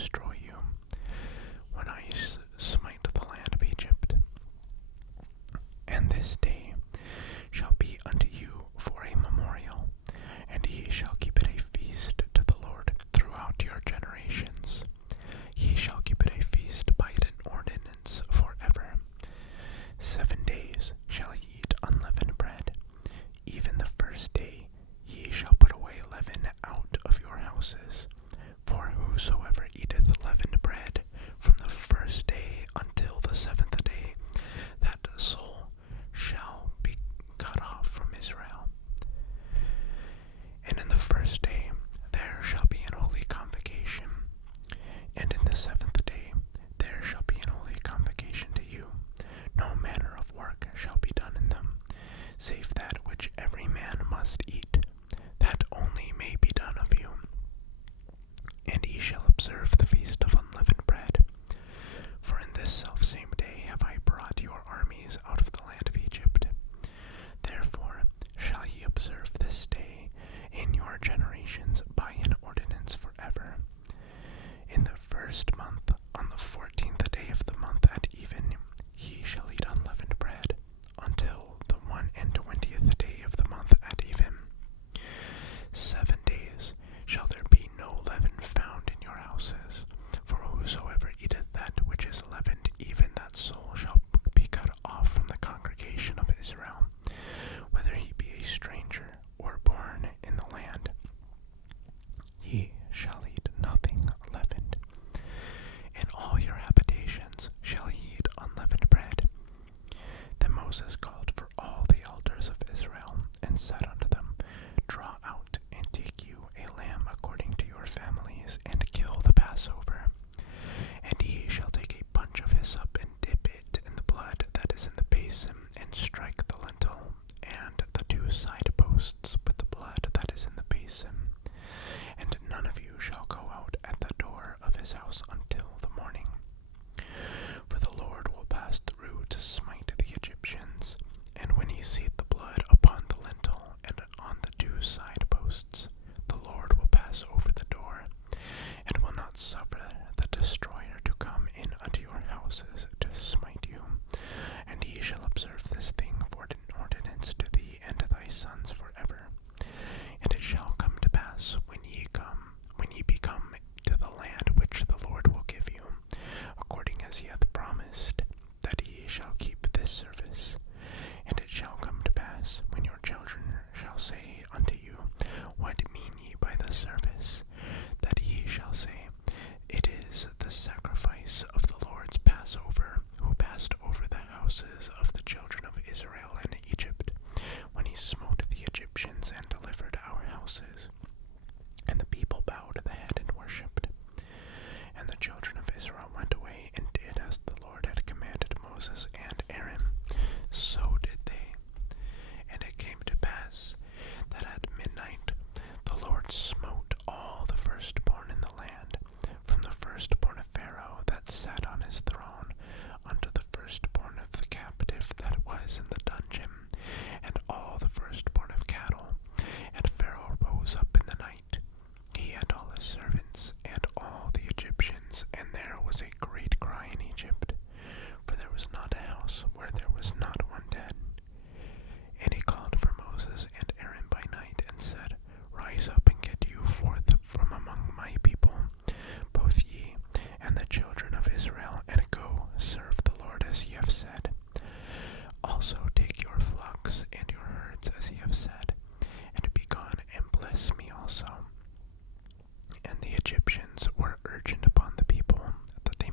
destroy you when I smite the land of Egypt. And this day shall be unto you for a memorial, and ye shall keep it a feast to the Lord throughout your generations. Ye shall keep it a feast by an ordinance forever. 7 days shall ye eat unleavened bread. Even the first day ye shall put away leaven out of your houses. For whosoever eateth leavened bread from the first day until the 7th day, that soul shall be cut off from Israel. And in the first day there shall be an holy convocation, and in the 7th day there shall be an holy convocation to you. No manner of work shall be done in them, save that which every man must eat, that only may be done of you. And ye shall observe the feast of unleavened bread. For in this selfsame day have I brought your armies out of the land of Egypt. Therefore shall ye observe this day in your generations by an ordinance forever. In the first month, on the 14th day of the month at even, ye shall eat unleavened bread, until the 21st day of the month at even. 7 days shall there be no leaven found in your houses. For whosoever eateth that which is leavened, even that soul shall be cut off from the congregation of Israel, whether he be a stranger or born in the land. Ye shall eat nothing leavened. In all your habitations shall ye eat unleavened bread. Then Moses called for all the elders of Israel, and said unto them, Draw out and take you a lamb according to your families, and kill the Passover. And ye shall take a bunch of hyssop, and dip it in the blood that is in the basin, and strike the lintel and the 2 side posts with the blood that is in the basin. And none of you shall go out at the door of his house until the morning. For the Lord will pass through to smite the Egyptians, and when he seeth the blood upon the lintel and on the 2 side posts, the Lord will pass over the door, and will not suffer the destroyer to come in unto your houses to smite you. And ye shall observe this thing for an ordinance to thee and to thy sons forever. And it shall come to pass when ye be come to the land which the Lord will give you, according as he hath promised, that ye shall keep this service. And it shall come to pass, when your children shall say unto you, What mean ye by the service? That ye shall say, It is the sacrifice of the Lord's Passover, who passed over the houses of the children of Israel in Egypt, when he smote the Egyptians and delivered our houses. And the people bowed the head and worshipped. And the children of Israel went away and did as the Lord had commanded Moses and Aaron. So did they. And it came to pass that at midnight the Lord smote all the firstborn in the land, from the firstborn of Pharaoh that sat on his throne, unto the firstborn of the captive that was in the dungeon, and all the firstborn of cattle. And Pharaoh rose up in the night, he and all his servants, and all the Egyptians, and there was a great cry in Egypt, for there was not a house where there was not one dead. And he called for Moses and Aaron by night, and said, Rise up and get you forth from among my people, both ye and the children of Israel, and go serve the Lord as ye have said. Also take your flocks and your herds as ye have said, and be gone and bless me also. And the Egyptians were urgent upon the people, that they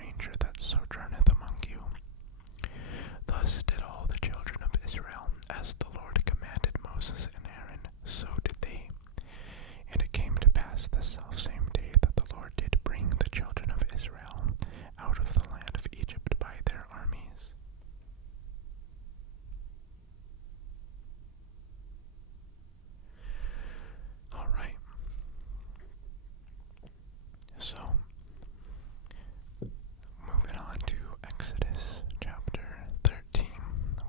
stranger that sojourneth among you. Thus did all the children of Israel, as the Lord commanded Moses and Aaron, so did they. And it came to pass the selfsame day that the Lord did bring the children of Israel out of the land of Egypt by their armies. Alright. So, moving on to Exodus chapter 13.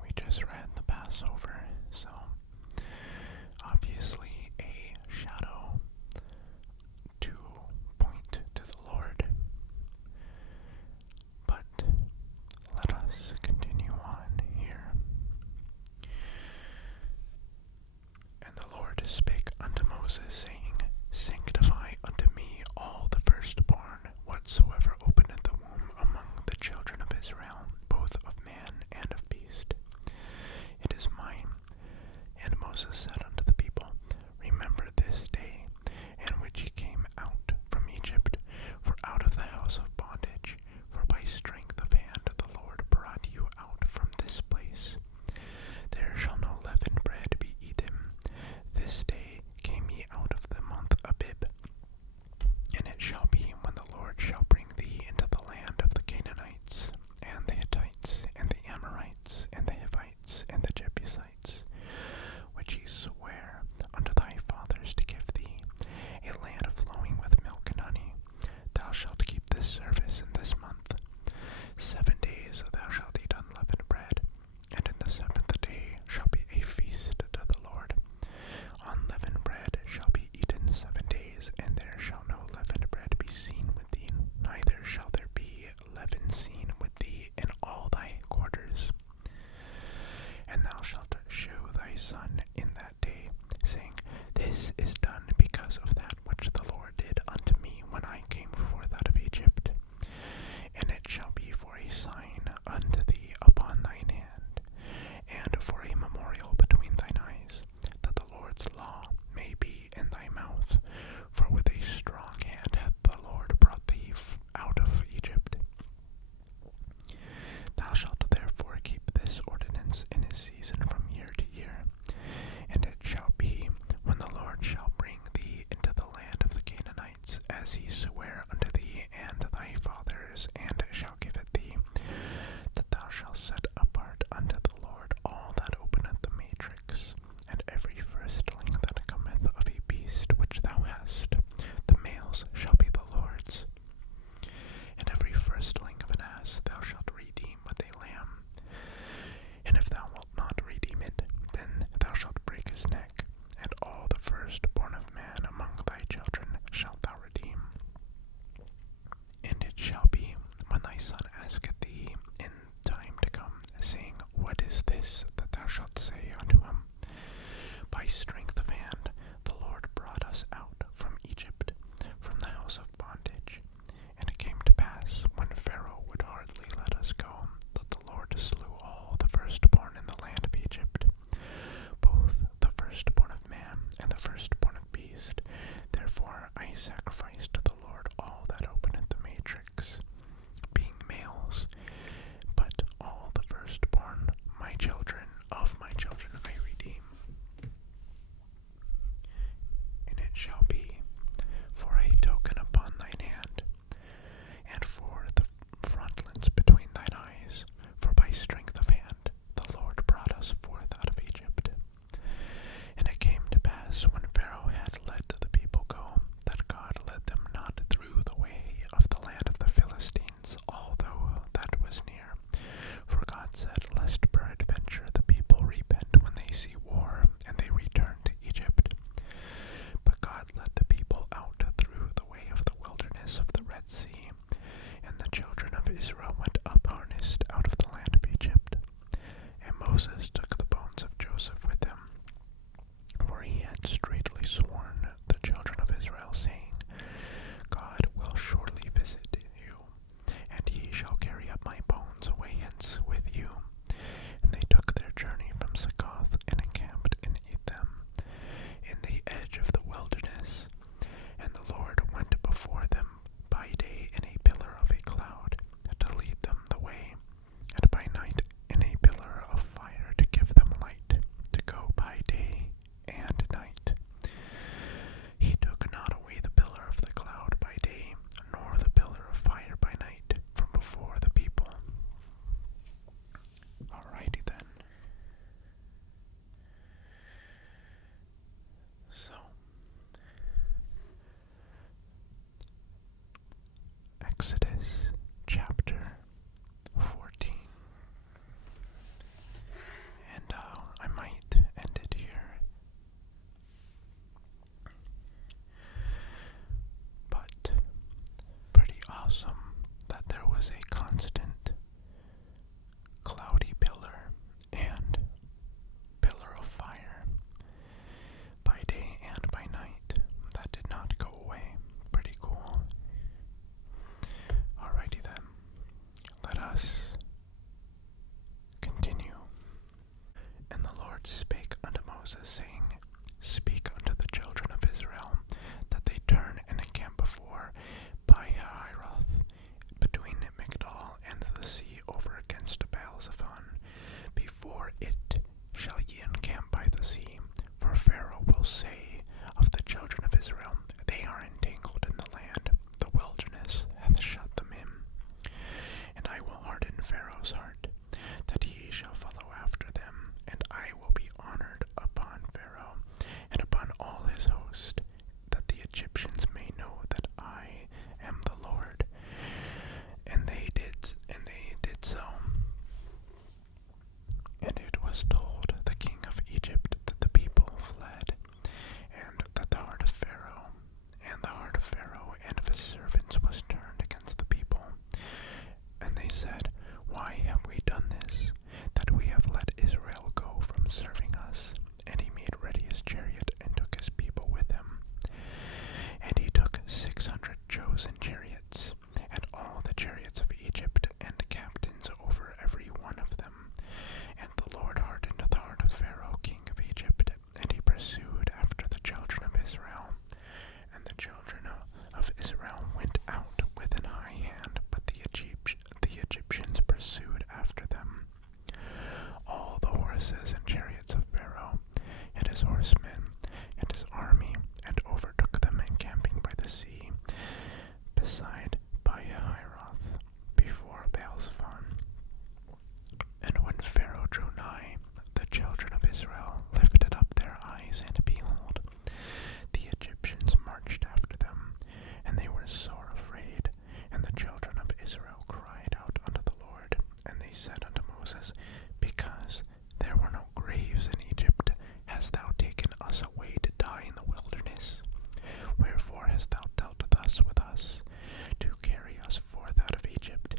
We just read the Passover, so a constant cloudy pillar and pillar of fire by day and by night. That did not go away. Pretty cool. Alrighty then. Let us continue. And the Lord spake unto Moses, saying, Speak unto the children of Israel, that they turn and encamp before Pi-hahiroth, between Migdol and the sea, over against Baal-zephon. Before it shall ye encamp by the sea, for Pharaoh will say of the children of Israel, They are entangled in the land, the wilderness hath shut them in. And I will harden Pharaoh's heart, that he shall follow after them, and I will be honored upon Pharaoh, and upon all his host, that the Egyptians may know that I am the Lord. And they did so. And it was told the king of Egypt that the people fled, and that the heart of Pharaoh and of his servants was turned against the people. And they said, Why have we done this, that we have let Israel go from serving us? And he made ready his chariot, and took his people with him. And he took 600 chosen chariots, and all the chariots of Egypt, and captains over every one of them. And the Lord hardened the heart of Pharaoh king of Egypt, and he pursued after the children of Israel. And the children of Israel went out with an high hand, but the Egyptians pursued after them. All the horses and chariots of Pharaoh, and his horsemen, and his army, and overtook them encamping by the sea, beside Pi-hahiroth, before Baal-zephon. And when Pharaoh drew nigh, the children of Israel lifted up their eyes, and behold, the Egyptians marched after them, and they were sore afraid. And the children of Israel cried out unto the Lord, and they said unto Moses, Because there were no graves in Egypt, hast thou taken us away to die in the wilderness? Wherefore hast thou dealt thus with us, to carry us forth out of Egypt?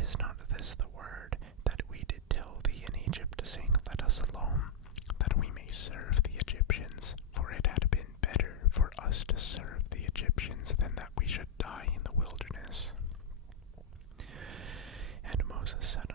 Is not this the word that we did tell thee in Egypt, saying, Let us alone, that we may serve the Egyptians? For it had been better for us to serve the Egyptians than that we should die in the wilderness. And Moses said